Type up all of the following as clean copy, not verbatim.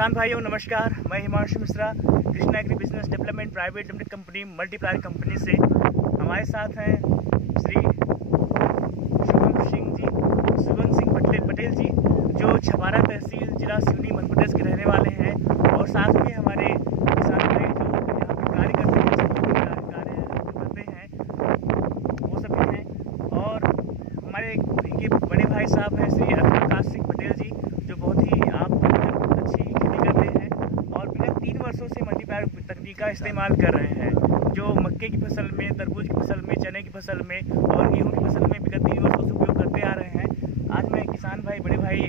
किसान भाइयों नमस्कार, मैं Himanshu Mishra Krishna agri business development private limited company multiplier company से। हमारे साथ हैं श्री शुभम सिंह पटेल जी, जो छपारा तहसील जिला सिवनी मध्य प्रदेश के रहने वाले हैं। और साथ में हमारे किसान भाई जो यहाँ पर कार्य करते हैं वो सभी हैं। और हमारे इनके बड़े भाई साहब हैं श्री प्रकाश सिंह पटेल जी, जो बहुत ही अच्छी खेती करते हैं और विगत 3 वर्षों से मल्टीप्लायर तकनीक का इस्तेमाल कर रहे हैं, जो मक्के की फसल में, तरबूज की फसल में, चने की फसल में और गेहूं की फसल में विगत 3 वर्षों से उपयोग करते आ रहे हैं। आज मैं किसान भाई बड़े भाई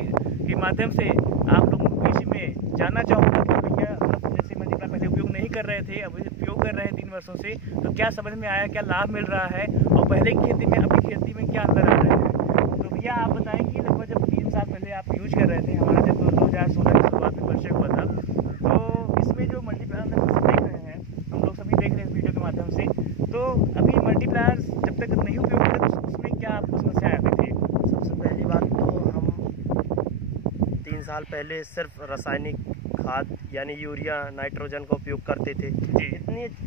के माध्यम से आप लोगों के बीच में जानना चाहूँगा कि भैया जैसे मल्टीप्लायर पहले उपयोग नहीं कर रहे थे, अब उपयोग कर रहे हैं 3 वर्षों से, तो क्या समझ में आया, क्या लाभ मिल रहा है और पहले की खेती में अभी खेती में क्या अंतर आ रहे हैं। तो भैया आप बताएं कि लगभग जब 3 साल पहले आप यूज कर रहे थे, हमारा जब 2016 की शुरुआत में परिचय हुआ था, तो इसमें जो मल्टीप्लायर देख रहे हैं, हम लोग सभी देख रहे हैं इस वीडियो के माध्यम से, तो अभी मल्टीप्लायर जब तक नहीं उपयोग करे तो उसमें क्या आपको समस्याएं आती थी? सबसे पहली बात तो हम 3 साल पहले सिर्फ रासायनिक खाद यानी यूरिया, नाइट्रोजन का उपयोग करते थे।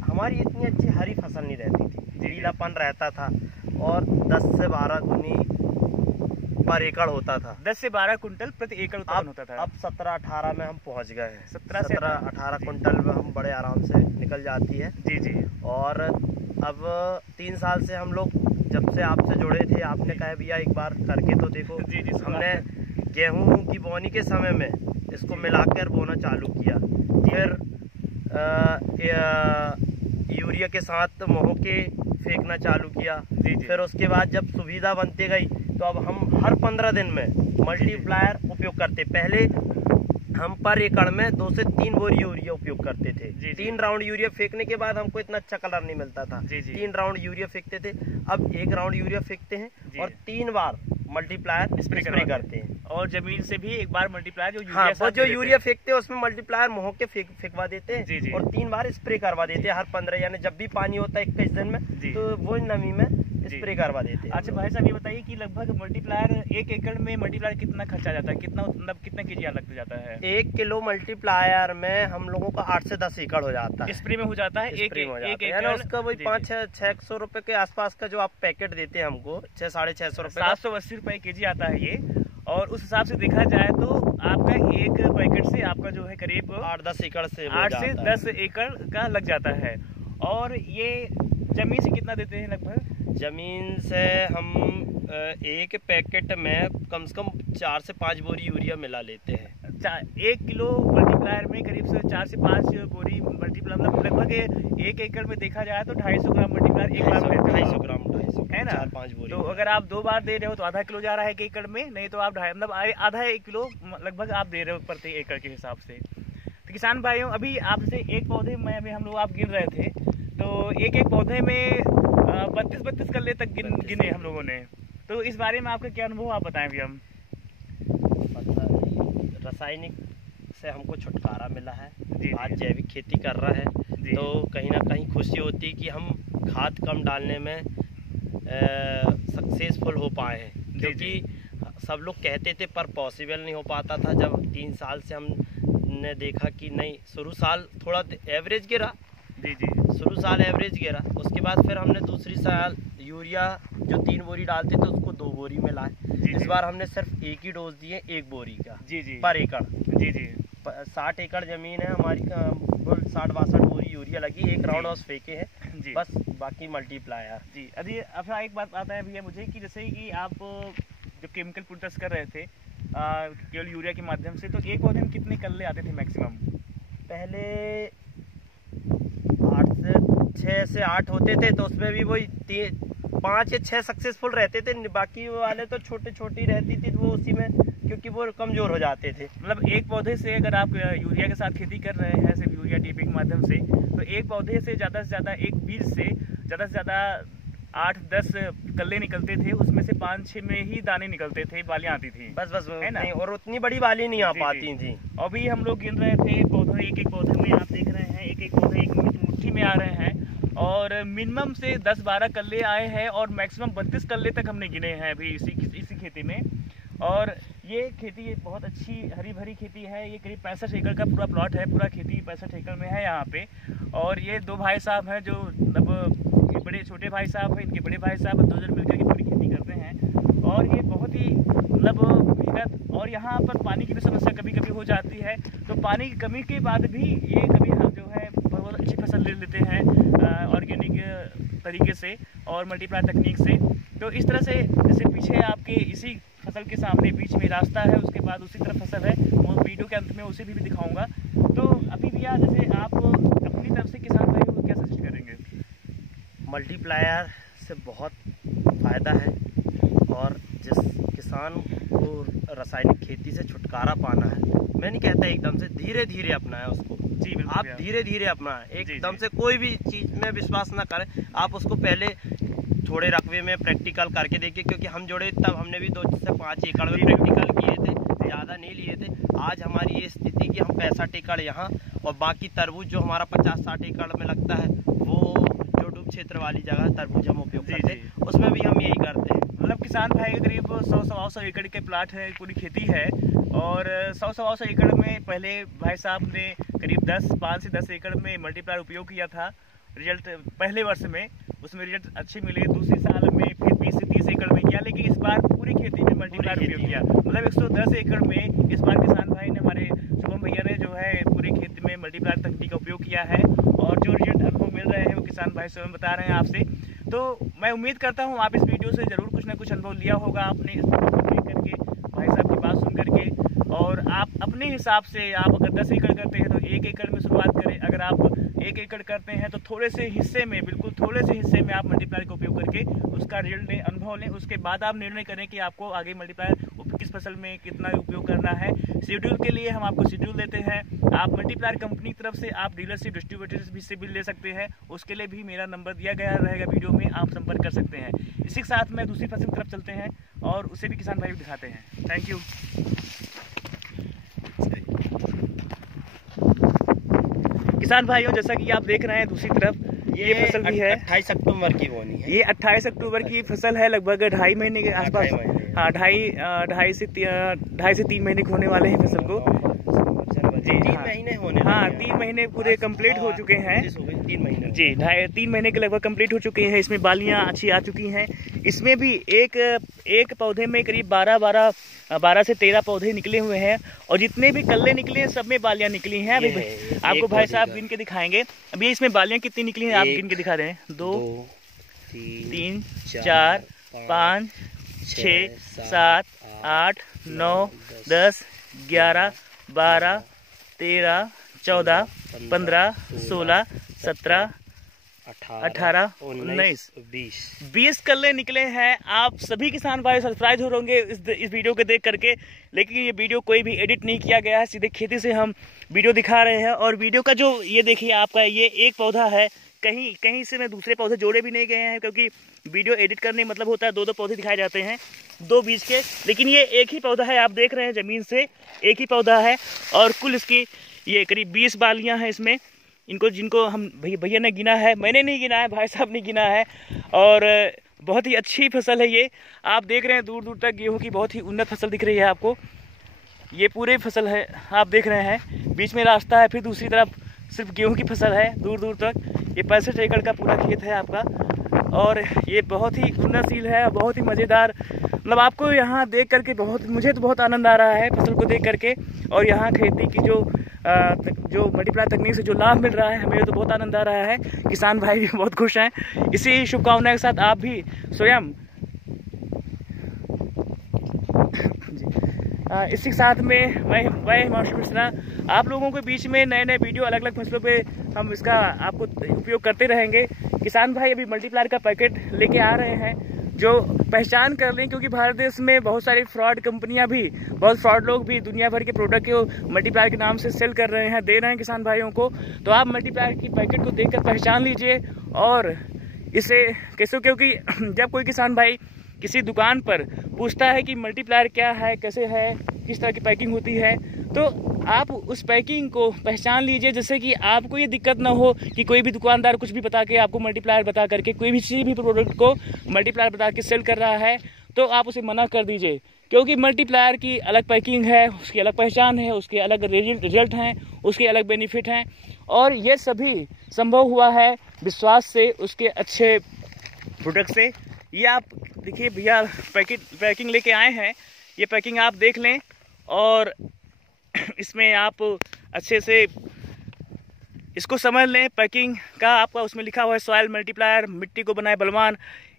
हमारी इतनी अच्छी हरी फसल नहीं रहती थी, ढीलापन रहता था और 10 से 12 गुनी पर एकड़ होता था। 10 से 12 कुंटल प्रति एकड़ उत्पादन होता था। अब 17-18 में हम पहुंच गए हैं। 17-18 कुंटल में हम बड़े आराम से निकल जाती है। जी। और अब 3 साल से हम लोग जब से आपसे जुड़े थे, आपने कहा भैया एक बार करके तो देखो। जी हमने गेहूं की बोनी के समय में इसको मिलाकर बोना चालू किया, फिर यूरिया के साथ मोह के फेंकना चालू किया। फिर उसके बाद जब सुविधा बनती गई तो अब हम हर 15 दिन में मल्टीप्लायर उपयोग करते। पहले हम पर एकड़ में 2 से 3 बोरी यूरिया उपयोग करते थे। 3 राउंड यूरिया फेंकने के बाद हमको इतना अच्छा कलर नहीं मिलता था। 3 राउंड यूरिया फेंकते थे, अब 1 राउंड यूरिया फेंकते हैं और 3 बार मल्टीप्लायर स्प्रे करते हैं। और जमीन से भी एक बार मल्टीप्लायर जो यूरिया फेंकते हैं उसमें मल्टीप्लायर मोह के फेंकवा देते हैं और 3 बार स्प्रे करवा देते हैं हर 15, यानी जब भी पानी होता है 21 दिन में, तो वो नमी में स्प्रे करवा देते हैं। अच्छा भाई साहब, ये बताइए कि लगभग मल्टीप्लायर 1 एकड़ में मल्टीप्लायर कितना खर्चा जाता है, कितना मतलब कितना केजी लग जाता है? 1 किलो मल्टीप्लायर में हम लोगों का 8 से 10 एकड़ हो जाता है। स्प्रे में हो जाता है एक एकड़, उसका वही 500-600 रुपए के आसपास का जो आप पैकेट देते हैं हमको, 600-650 रुपए, 780 रुपए केजी आता है ये। और उस हिसाब से देखा जाए तो आपका एक पैकेट से आपका जो है करीब 8-10 एकड़ से 8 से 10 एकड़ का लग जाता है। और ये जमीन से कितना देते हैं? लगभग जमीन से हम एक पैकेट में कम से कम 4 से 5 बोरी यूरिया मिला लेते हैं। 1 किलो मल्टीप्लायर में करीब से 4 से 5 बोरी मल्टीप्लायर, मतलब लगभग 1 एकड़ में देखा जाए तो 250 ग्राम मल्टीप्लायर एक बार में 250 ग्राम है ना, 4-5 बोरी। तो अगर आप 2 बार दे रहे हो तो आधा किलो जा रहा है 1 एकड़ में, नहीं तो आप मतलब आधा 1 किलो लगभग आप दे रहे हो प्रति एकड़ के हिसाब से। तो किसान भाइयों, अभी आपसे एक पौधे में अभी हम लोग आप गिन रहे थे, तो एक पौधे में 32 कल्ले तक गिने हम लोगों ने। तो इस बारे में आपका क्या अनुभव, आप बताएं भी हम। रासायनिक से हमको छुटकारा मिला है, आज जैविक खेती कर रहा है, तो कहीं ना कहीं खुशी होती है कि हम खाद कम डालने में सक्सेसफुल हो पाए हैं। क्योंकि सब लोग कहते थे पर पॉसिबल नहीं हो पाता था। जब 3 साल से हमने देखा कि नहीं, शुरू साल थोड़ा एवरेज गिरा, शुरू साल एवरेज गिरा, उसके बाद फिर हमने दूसरी साल यूरिया जो 3 बोरी डालते थे उसको 2 बोरी में लाए। इस बार हमने सिर्फ एक ही डोज दिए 1 बोरी का पर एकड़। 60 एकड़ जमीन है हमारी, 60-62 बोरी यूरिया लगी, 1 राउंड हाउस फेंके हैं बस, बाकी मल्टीप्लायर। अभी अच्छा एक बात आता है भैया मुझे कि जैसे कि आप जब केमिकल प्रोटेस्ट कर रहे थे केवल यूरिया के माध्यम से, तो एक पौधे में कितने कल्ले आते थे मैक्सिमम? पहले 6 से 8 होते थे, तो उसमें भी वही 5 या 6 सक्सेसफुल रहते थे, बाकी वाले तो छोटी रहती थी, वो उसी में क्योंकि वो कमजोर हो जाते थे। मतलब एक पौधे से अगर आप यूरिया के साथ खेती कर रहे हैं, सिर्फ यूरिया टीपी के माध्यम से, तो एक पौधे से ज़्यादा एक बीज से ज़्यादा 8-10 कल्ले निकलते थे, उसमें से 5-6 में ही दाने निकलते थे, बालियां आती थी बस है ना, और उतनी बड़ी बाली नहीं आ पाती थी। अभी हम लोग गिन रहे थे पौधे, एक पौधे में आप देख रहे हैं एक पौधे एक मुट्ठी में आ रहे हैं, और मिनिमम से 10-12 कल्ले आए हैं और मैक्सिमम 32 कल्ले तक हमने गिने हैं अभी इसी खेती में। और ये खेती बहुत अच्छी हरी भरी खेती है। ये करीब 65 एकड़ का पूरा प्लॉट है, पूरा खेती 65 एकड़ में है यहाँ पे। और ये दो भाई साहब हैं जो मतलब बड़े छोटे भाई साहब हैं, इनके बड़े भाई साहब 2 जन मिलकर के पूरी खेती करते हैं। और ये बहुत ही मतलब मेहनत, और यहाँ पर पानी की भी समस्या कभी कभी हो जाती है, तो पानी की कमी के बाद भी ये कभी जो है बहुत अच्छी फसल ले लेते हैं ऑर्गेनिक तरीके से और मल्टीप्लाई तकनीक से। तो इस तरह से जैसे पीछे आपके इसी फसल के सामने बीच में रास्ता है, उसके बाद उसी तरफ फसल है, वो वीडियो के अंत में उसे भी दिखाऊंगा। तो अभी भैया जैसे आप अपनी तरफ से किसान भाइयों को क्या सजेस्ट करेंगे? मल्टीप्लायर से बहुत फ़ायदा है, और जिस किसान को रासायनिक खेती से छुटकारा पाना है, मैं नहीं कहता एकदम से, धीरे धीरे अपनाएं उसको। जी बिल्कुल, आप धीरे धीरे अपनाएं, एकदम से कोई भी चीज़ में विश्वास ना करें। आप उसको पहले थोड़े रकबे में प्रैक्टिकल करके देखिए, क्योंकि हम जुड़े तब हमने भी 2 से 5 एकड़ में प्रैक्टिकल किए थे, ज़्यादा नहीं लिए थे। आज हमारी ये स्थिति कि हम 65 एकड़ यहाँ, और बाकी तरबूज जो हमारा 50-60 एकड़ में लगता है, वो जो डूब क्षेत्र वाली जगह तरबूज हम उपयोग करते हैं, उसमें भी हम यही करते हैं। मतलब किसान भाई करीब 100-125 एकड़ के प्लाट है, पूरी खेती है। और 100-125 एकड़ में पहले भाई साहब ने करीब 5 से 10 एकड़ में मल्टीप्लायर उपयोग किया था। रिजल्ट पहले वर्ष में उसमें रिजल्ट अच्छे मिले, दूसरे साल में फिर 20 से 30 एकड़ में किया, लेकिन इस बार पूरी खेती में मल्टीप्लायर उपयोग किया। मतलब 110 एकड़ में इस बार किसान भाई ने, हमारे शुभम भैया ने जो है पूरी खेती में मल्टीप्लायर तकनीक का उपयोग किया है, और जो रिजल्ट अनुभव मिल रहे हैं वो किसान भाई स्वयं बता रहे हैं आपसे। तो मैं उम्मीद करता हूँ आप इस वीडियो से ज़रूर कुछ ना कुछ अनुभव लिया होगा आपने, इस वीडियो को देख करके, भाई साहब की बात सुन करके। और आप अपने हिसाब से, आप अगर 10 एकड़ करते हैं तो 1 एकड़ में शुरुआत करें। अगर आप 1 एकड़ करते हैं तो थोड़े से हिस्से में, बिल्कुल थोड़े से हिस्से में आप मल्टीप्लायर का उपयोग करके उसका रिजल्ट लें, अनुभव लें। उसके बाद आप निर्णय करें कि आपको आगे मल्टीप्लायर किस फसल में कितना उपयोग करना है। शेड्यूल के लिए हम आपको शेड्यूल देते हैं। आप मल्टीप्लायर कंपनी की तरफ से आप डीलरशिप, डिस्ट्रीब्यूटर्स भी से भी ले सकते हैं। उसके लिए भी मेरा नंबर दिया गया रहेगा वीडियो में, आप संपर्क कर सकते हैं। इसी के साथ में दूसरी फसल की तरफ चलते हैं और उसे भी किसान भाई को दिखाते हैं। Thank you. किसान भाइयों, जैसा कि आप देख रहे हैं दूसरी तरफ ये फसल भी है, 28 अक्टूबर की बोनी है। ये 28 अक्टूबर की फसल है, लगभग 2.5 महीने के आसपास। हाँ, 2.5 से 3 महीने होने वाले हैं फसल को। जी 3 महीने होने, हाँ 3 महीने पूरे कंप्लीट हो चुके हैं। 3 महीने जी 3 महीने के लगभग कंप्लीट हो चुके हैं। इसमें बालियां अच्छी आ चुकी हैं। इसमें भी एक पौधे में करीब 12 से 13 पौधे निकले हुए हैं, और जितने भी कल्ले निकले हैं सब में बालियां निकली हैं। अभी आपको भाई साहब गिन के दिखाएंगे। अभी इसमें बालियां कितनी निकली हैं आप गिन के दिखा रहे हैं। 2 3 4 5 6 7 8 9 10 11 12 13 14 15 16 17 18 19 20 कल्ले निकले हैं। आप सभी किसान भाई सरप्राइज हो होंगे इस वीडियो को देख करके, लेकिन ये वीडियो कोई भी एडिट नहीं किया गया है, सीधे खेती से हम वीडियो दिखा रहे हैं। और वीडियो का जो ये देखिए आपका ये एक पौधा है, कहीं से मैं दूसरे पौधे जोड़े भी नहीं गए हैं, क्योंकि वीडियो एडिट करने मतलब होता है 2 पौधे दिखाए जाते हैं 2 बीज के, लेकिन ये एक ही पौधा है। आप देख रहे हैं ज़मीन से एक ही पौधा है, और कुल इसकी ये करीब 20 बालियां हैं इसमें। जिनको हम भैया ने गिना है, मैंने नहीं गिना है, भाई साहब ने गिना है। और बहुत ही अच्छी फसल है ये। आप देख रहे हैं दूर दूर तक गेहूँ की बहुत ही उन्नत फसल दिख रही है आपको। ये पूरे फसल है, आप देख रहे हैं, बीच में रास्ता है, फिर दूसरी तरफ सिर्फ गेहूं की फसल है दूर दूर तक। ये 65 एकड़ का पूरा खेत है आपका, और ये बहुत ही उन्नतशील है, बहुत ही मज़ेदार। मतलब आपको यहाँ देख करके मुझे तो बहुत आनंद आ रहा है फसल को देख करके, और यहाँ खेती की जो मल्टीप्लायर तकनीक से जो लाभ मिल रहा है, हमें तो बहुत आनंद आ रहा है। किसान भाई भी बहुत खुश हैं। इसी शुभकामनाओं के साथ आप भी स्वयं इसी के साथ में मैं हिमांशु मिश्रा आप लोगों के बीच में नए वीडियो अलग अलग फसलों पे हम इसका आपको उपयोग करते रहेंगे। किसान भाई अभी मल्टीप्लायर का पैकेट लेके आ रहे हैं, जो पहचान कर लें, क्योंकि भारत देश में बहुत सारी फ्रॉड कंपनियां भी, बहुत फ्रॉड लोग भी दुनिया भर के प्रोडक्ट को मल्टीप्लायर के नाम से सेल कर रहे हैं, दे रहे हैं किसान भाइयों को। तो आप मल्टीप्लायर की पैकेट को देखकर पहचान लीजिए, और इसे कैसे, क्योंकि जब कोई किसान भाई किसी दुकान पर पूछता है कि मल्टीप्लायर क्या है, कैसे है, किस तरह की पैकिंग होती है, तो आप उस पैकिंग को पहचान लीजिए, जिससे कि आपको ये दिक्कत ना हो कि कोई भी दुकानदार कुछ भी बता के आपको मल्टीप्लायर बता करके कोई भी किसी भी प्रोडक्ट को मल्टीप्लायर बता के सेल कर रहा है, तो आप उसे मना कर दीजिए। क्योंकि मल्टीप्लायर की अलग पैकिंग है, उसकी अलग पहचान है, उसके अलग रिजल्ट हैं, उसके अलग बेनिफिट हैं, और ये सभी संभव हुआ है विश्वास से, उसके अच्छे प्रोडक्ट से। ये आप देखिए भैया पैकिंग लेके आए हैं, ये पैकिंग आप देख लें और इसमें आप अच्छे से इसको समझ लें। पैकिंग का आपका उसमें लिखा हुआ है सॉइल मल्टीप्लायर, मिट्टी को बनाए बलवान।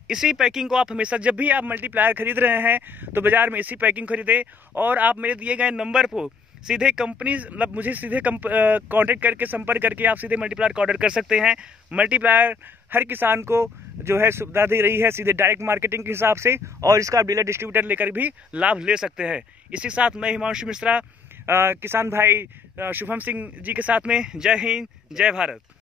इसी पैकिंग को आप हमेशा जब भी आप मल्टीप्लायर खरीद रहे हैं तो बाज़ार में इसी पैकिंग खरीदें, और आप मेरे दिए गए नंबर पर सीधे कंपनी मतलब मुझे सीधे कांटेक्ट करके संपर्क करके आप सीधे मल्टीप्लायर का ऑर्डर कर सकते हैं। मल्टीप्लायर हर किसान को जो है सुविधा दे रही है सीधे डायरेक्ट मार्केटिंग के हिसाब से, और इसका आप डीलर डिस्ट्रीब्यूटर लेकर भी लाभ ले सकते हैं। इसी साथ मैं हिमांशु मिश्रा किसान भाई शुभम सिंह जी के साथ में, जय हिंद जय भारत।